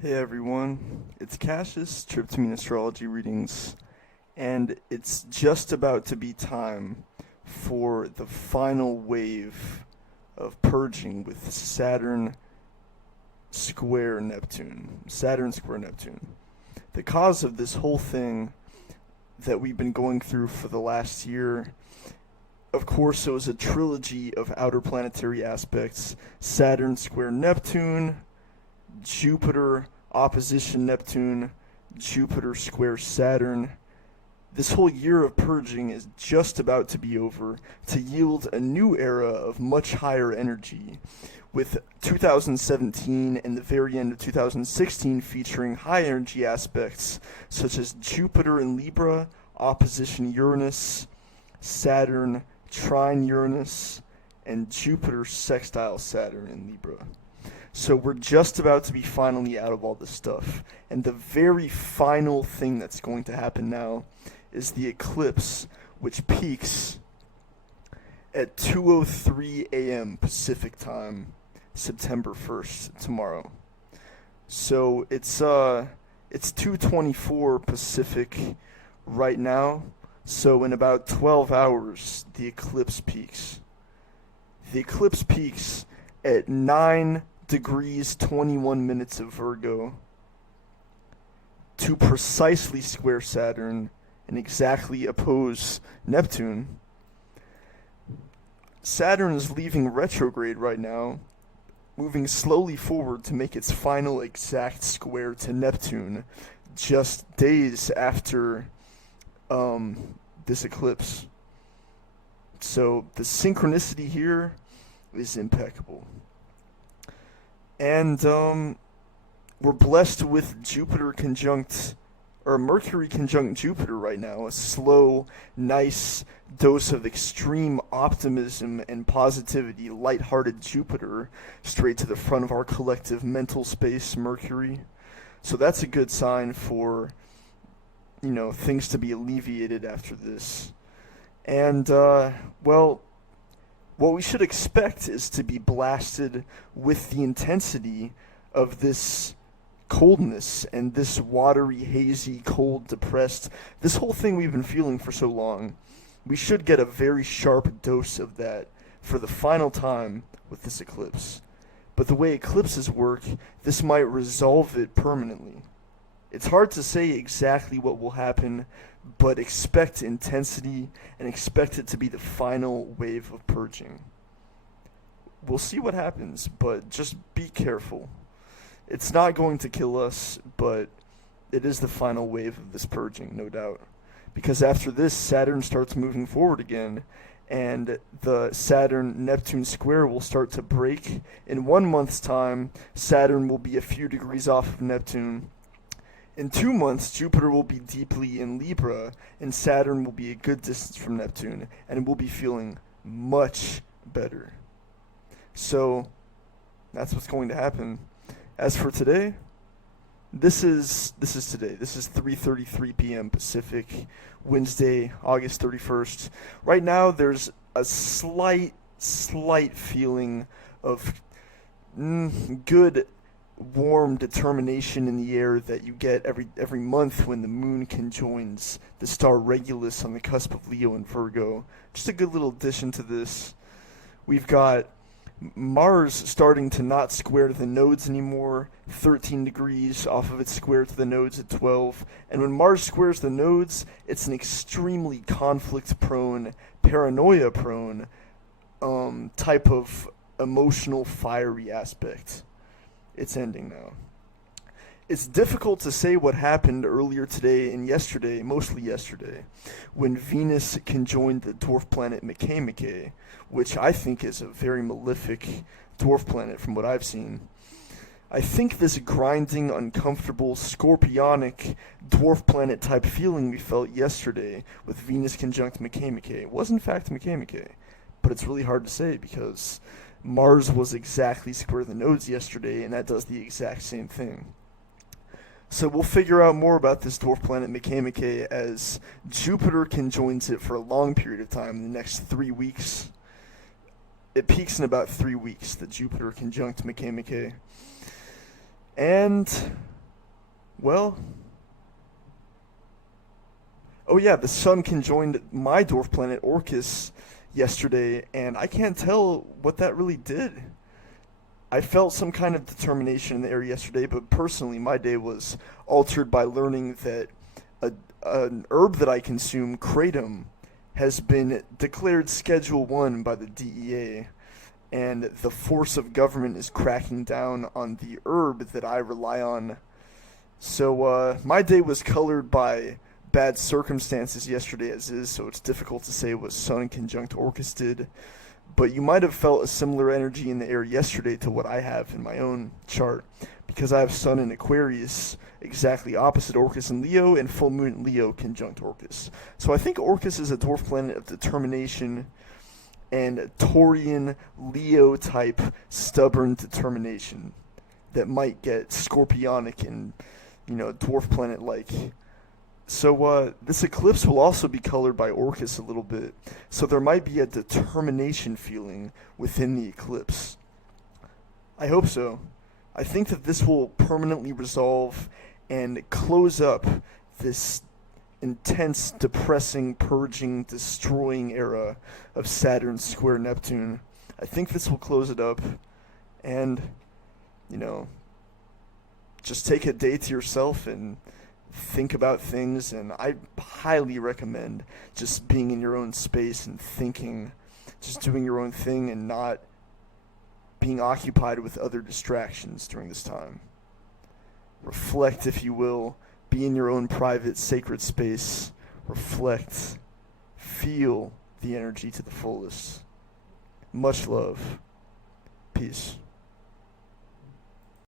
Hey everyone, it's Cassius, Tryptamine Astrology Readings, and it's just about to be time for the final wave of purging with Saturn square Neptune. Saturn square Neptune. The cause of this whole thing that we've been going through for the last year, of course, it was a trilogy of outer planetary aspects: Saturn square Neptune, Jupiter opposition Neptune, Jupiter square Saturn. This whole year of purging is just about to be over to yield a new era of much higher energy, with 2017 and the very end of 2016 featuring high energy aspects such as Jupiter in Libra, opposition Uranus, Saturn, trine Uranus, and Jupiter sextile Saturn in Libra. So we're just about to be finally out of all this stuff. And the very final thing that's going to happen now is the eclipse, which peaks at 2:03 a.m. Pacific time, September 1st, tomorrow. So it's 2:24 Pacific right now. So in about 12 hours the eclipse peaks. The eclipse peaks at 9 degrees 21 minutes of Virgo to precisely square Saturn and exactly oppose Neptune. Saturn is leaving retrograde right now, moving slowly forward to make its final exact square to Neptune just days after this eclipse. So the synchronicity here is impeccable. And we're blessed with Jupiter conjunct, or Mercury conjunct Jupiter right now. A slow, nice dose of extreme optimism and positivity, lighthearted Jupiter, straight to the front of our collective mental space, Mercury. So that's a good sign for, things to be alleviated after this. And, well, what we should expect is to be blasted with the intensity of this coldness and this watery, hazy, cold, depressed, this whole thing we've been feeling for so long. We should get a very sharp dose of that for the final time with this eclipse. But the way eclipses work, this might resolve it permanently. It's hard to say exactly what will happen, but expect intensity and expect it to be the final wave of purging. We'll see what happens, but just be careful. It's not going to kill us, but it is the final wave of this purging, no doubt. Because after this, Saturn starts moving forward again, and the Saturn-Neptune square will start to break. In 1 month's time, Saturn will be a few degrees off of Neptune. In 2 months, Jupiter will be deeply in Libra, and Saturn will be a good distance from Neptune, and we'll be feeling much better. So, that's what's going to happen. As for today, this is today. This is 3:33 p.m. Pacific, Wednesday, August 31st. Right now, there's a slight feeling of good, warm determination in the air that you get every month when the moon conjoins the star Regulus on the cusp of Leo and Virgo. Just a good little addition to this. We've got Mars starting to not square the nodes anymore, 13 degrees off of its square to the nodes at 12. And when Mars squares the nodes, it's an extremely conflict-prone, paranoia-prone type of emotional, fiery aspect. It's ending now. It's difficult to say what happened earlier today and yesterday, mostly yesterday, when Venus conjoined the dwarf planet Makemake, which I think is a very malefic dwarf planet from what I've seen. I think this grinding, uncomfortable, scorpionic dwarf planet type feeling we felt yesterday with Venus conjunct Makemake was in fact Makemake, but it's really hard to say because Mars was exactly square the nodes yesterday, and that does the exact same thing. So we'll figure out more about this dwarf planet Makemake as Jupiter conjoins it for a long period of time, the next 3 weeks. It peaks in about 3 weeks, the Jupiter conjunct Makemake. And Well, oh yeah, the sun conjoined my dwarf planet Orcus yesterday, and I can't tell what that really did. I felt some kind of determination in the air yesterday, but personally, my day was altered by learning that a, an herb that I consume, kratom, has been declared Schedule 1 by the DEA, and the force of government is cracking down on the herb that I rely on. So, my day was colored by bad circumstances yesterday as is, so it's difficult to say what Sun conjunct Orcus did. But you might have felt a similar energy in the air yesterday to what I have in my own chart, because I have Sun in Aquarius, exactly opposite Orcus in Leo, and full moon in Leo conjunct Orcus. So I think Orcus is a dwarf planet of determination and Taurian Leo type stubborn determination that might get scorpionic and, dwarf planet like. So this eclipse will also be colored by Orcus a little bit, so there might be a determination feeling within the eclipse. I hope so. I think that this will permanently resolve and close up this intense, depressing, purging, destroying era of Saturn square Neptune. I think this will close it up, and, you know, just take a day to yourself and think about things. And I highly recommend just being in your own space and thinking, just doing your own thing and not being occupied with other distractions during this time. Reflect, if you will. Be in your own private, sacred space. Reflect. Feel the energy to the fullest. Much love. Peace.